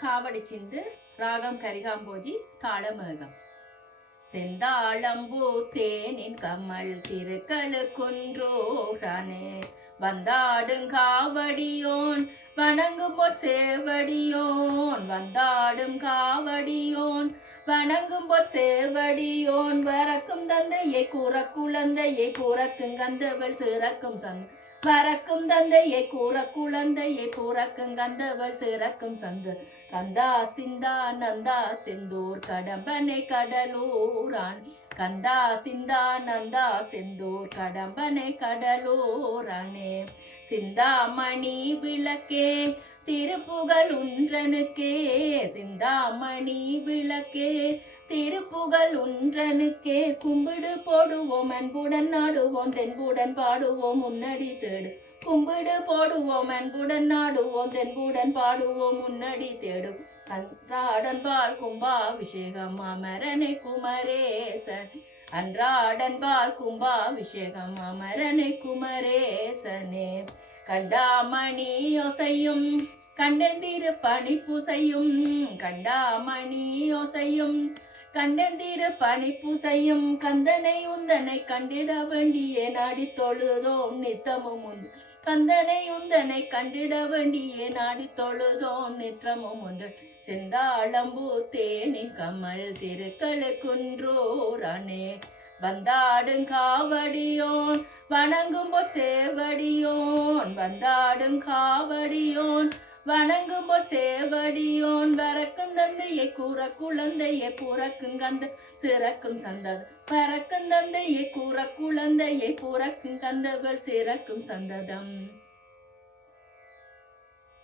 காவடி சிந்து ராகம் கரிகாம்போஜி தாளமேகம். செந்தாளம்பூ தேனின் கமல் திருக்களுக்குன்றோரானே வந்தாடும் காவடியோன் வணங்கும்போர் சேவடியோன் வந்தாடும் காவடியோன் வணங்கும்போர் சேவடியோன் வரக்கும் தந்தையை கூற குழந்தையை புறக்கும் கந்தவள் சிறக்கும் சந்தை வரக்கும் தந்தையை கூற குழந்தையை புறக்கும் கந்தவள் சிறக்கும் சந்து கந்தா சிந்தா நந்தா செந்தூர் கடம்பனை கடலூரான் கந்தா சிந்தா நந்தா செந்தூர் கடம்பனை கடலூரானே சிந்தாமணி விளக்கே திருப்புகழ் ஒன்றனுக்கே சிந்தாமணி விளக்கே திருப்புகழ் ஒன்றனுக்கே கும்பிடு போடுவோம் அன்புடன் நாடுவோம் தென்புடன் பாடுவோம் முன்னடி தேடு கும்பிடு போடுவோம் அன்புடன் நாடுவோம் தென்புடன் பாடுவோம் முன்னடி தேடும் அன்றாடன் பால் கும்பாபிஷேகம் அமரனை குமரேசன் அன்றாடன் பால் கும்பாபிஷேகம் அமரனை குமரேசனே கண்டாமணி யோசையும் கண்டந்திரு பணிப்புசையும் கண்டாமணி யோசையும் கண்டந்திரு பணிப்புசையும் கந்தனை உந்தனை கண்டிட வேண்டியே நாடி தொழுதோம் நித்தமும் உண்டு கந்தனை உந்தனை கண்டிட வேண்டியே நாடி தொழுதோம் நிற்றமும் உண்டு செந்தாளம்பூ தேனின் கமல் திருக்களுக்குன்றோரானே வந்தாடும் காவடியோன் வணங்கும்போர் சேவடியோன் வந்தாடும் காவடியோன் வணங்கும்போர் சேவடியோன் வரக்கும் தந்தையை கூற குழந்தையை புறக்கும் கந்த சிறக்கும் சந்தது வரக்கும் தந்தையை கூற குழந்தையை புறக்கும் கந்தவள் சிறக்கும் சந்ததம்.